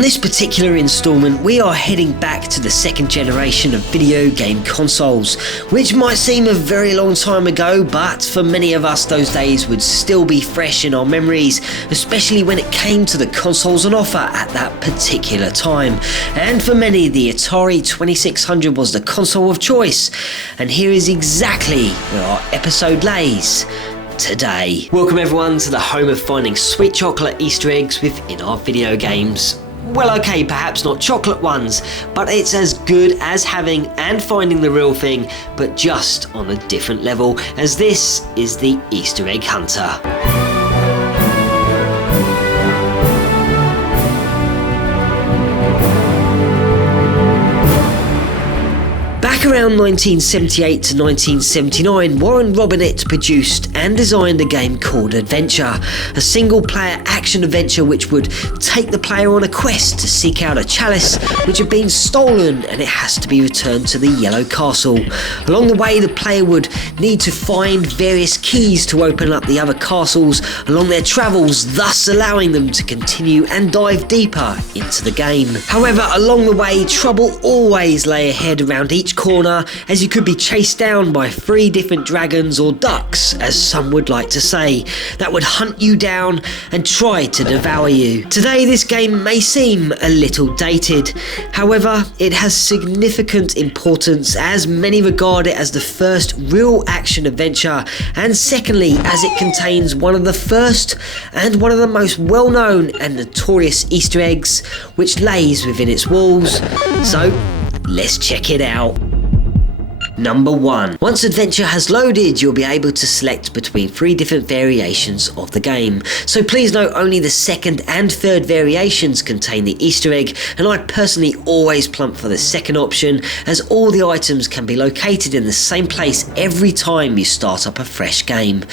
On this particular installment, we are heading back to the second generation of video game consoles, which might seem a very long time ago, but for many of us those days would still be fresh in our memories, especially when it came to the consoles on offer at that particular time. And for many, the Atari 2600 was the console of choice, and here is exactly where our episode lays today. Welcome everyone to the home of finding sweet chocolate Easter eggs within our video games. Well, okay, perhaps not chocolate ones, but it's as good as having and finding the real thing, but just on a different level, as this is the Easter Egg Hunter. Back around 1978 to 1979, Warren Robinett produced and designed a game called Adventure, a single-player action-adventure which would take the player on a quest to seek out a chalice which had been stolen and it has to be returned to the Yellow Castle. Along the way, the player would need to find various keys to open up the other castles along their travels, thus allowing them to continue and dive deeper into the game. However, along the way, trouble always lay ahead around each corner, as you could be chased down by 3 different dragons, or ducks as some would like to say, that would hunt you down and try to devour you. Today this game may seem a little dated, however it has significant importance as many regard it as the first real action adventure, and secondly as it contains one of the first and one of the most well known and notorious Easter eggs which lays within its walls. So let's check it out. Number 1. Once Adventure has loaded, you'll be able to select between 3 different variations of the game. So please note only the second and third variations contain the Easter egg, and I personally always plump for the second option, as all the items can be located in the same place every time you start up a fresh game.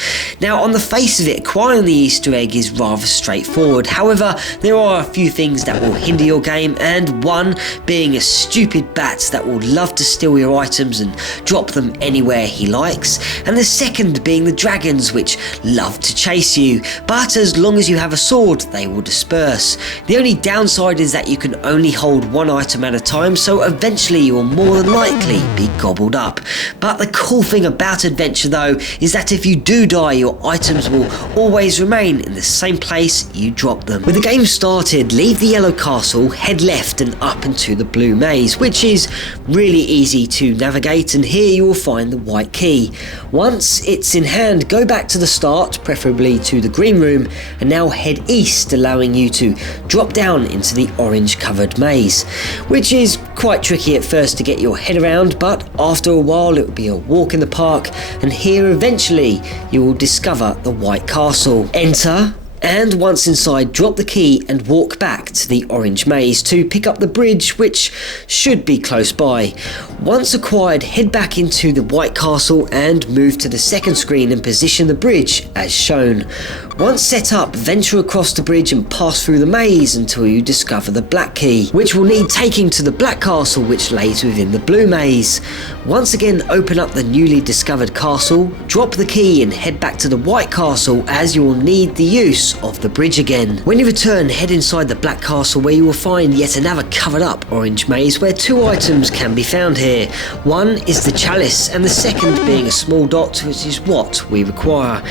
Now, on the face of it, acquiring the Easter egg is rather straightforward. However, there are a few things that will hinder your game, and one being a stupid bat that will love to steal your items and drop them anywhere he likes, and the second being the dragons which love to chase you, but as long as you have a sword they will disperse. The only downside is that you can only hold one item at a time, so eventually you will more than likely be gobbled up. But the cool thing about Adventure though is that if you do die, your items will always remain in the same place you dropped them. With the game started, leave the Yellow Castle, head left and up into the Blue Maze, which is really easy to navigate, and here you will find the white key. Once it's in hand, go back to the start, preferably to the green room, and now head east, allowing you to drop down into the orange covered maze, which is quite tricky at first to get your head around, but after a while it will be a walk in the park, and here eventually you will discover the White Castle. Enter, and once inside, drop the key and walk back to the orange maze to pick up the bridge, which should be close by. Once acquired, head back into the White Castle and move to the second screen and position the bridge as shown. Once set up, venture across the bridge and pass through the maze until you discover the black key, which will need taking to the Black Castle, which lays within the blue maze. Once again, open up the newly discovered castle, drop the key and head back to the White Castle, as you will need the use of the bridge again. When you return, head inside the Black Castle, where you will find yet another covered up orange maze where 2 items can be found here. One is the Chalice, and the second being a small dot, which is what we require.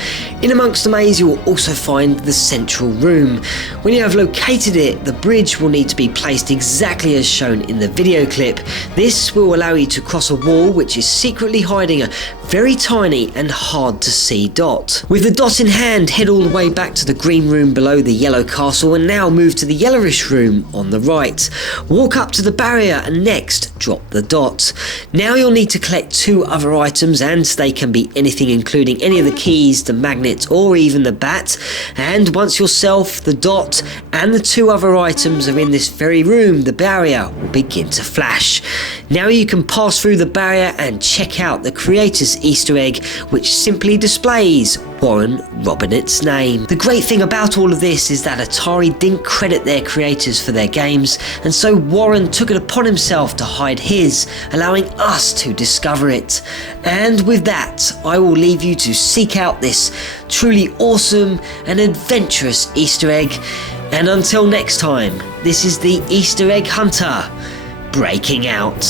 In amongst the maze you will also find the central room. When you have located it, the bridge will need to be placed exactly as shown in the video clip. This will allow you to cross a wall which is secretly hiding a very tiny and hard to see dot. With the dot in hand, head all the way back to the green room below the Yellow Castle, and now move to the yellowish room on the right. Walk up to the barrier and next drop the dot. Now you'll need to collect 2 other items, and they can be anything including any of the keys, the magnet or even the bat, and once yourself, the dot and the 2 other items are in this very room, the barrier will begin to flash. Now you can pass through the barrier and check out the creator's Easter egg, which simply displays Warren Robinett's name. The great thing about all of this is that Atari didn't credit their creators for their games, and so Warren took it upon himself to hide his, allowing us to discover it. And with that, I will leave you to seek out this truly awesome and adventurous Easter egg, and until next time, this is the Easter Egg Hunter breaking out.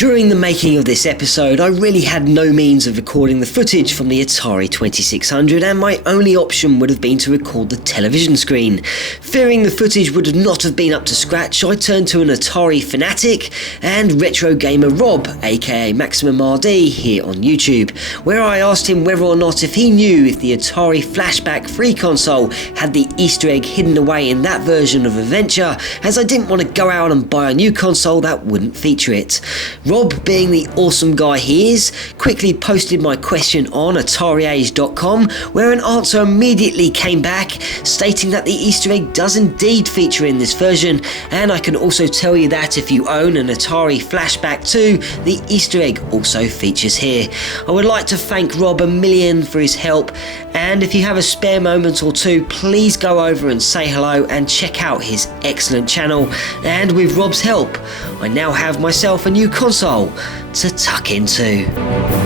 During the making of this episode, I really had no means of recording the footage from the Atari 2600, and my only option would have been to record the television screen. Fearing the footage would not have been up to scratch, I turned to an Atari fanatic and retro gamer Rob, aka Maximum RD, here on YouTube, where I asked him whether or not if he knew if the Atari Flashback free console had the Easter egg hidden away in that version of Adventure, as I didn't want to go out and buy a new console that wouldn't feature it. Rob, being the awesome guy he is, quickly posted my question on AtariAge.com, where an answer immediately came back stating that the Easter egg does indeed feature in this version, and I can also tell you that if you own an Atari Flashback 2, the Easter egg also features here. I would like to thank Rob a million for his help, and if you have a spare moment or two, please go over and say hello and check out his excellent channel. And with Rob's help, I now have myself a new console to tuck into.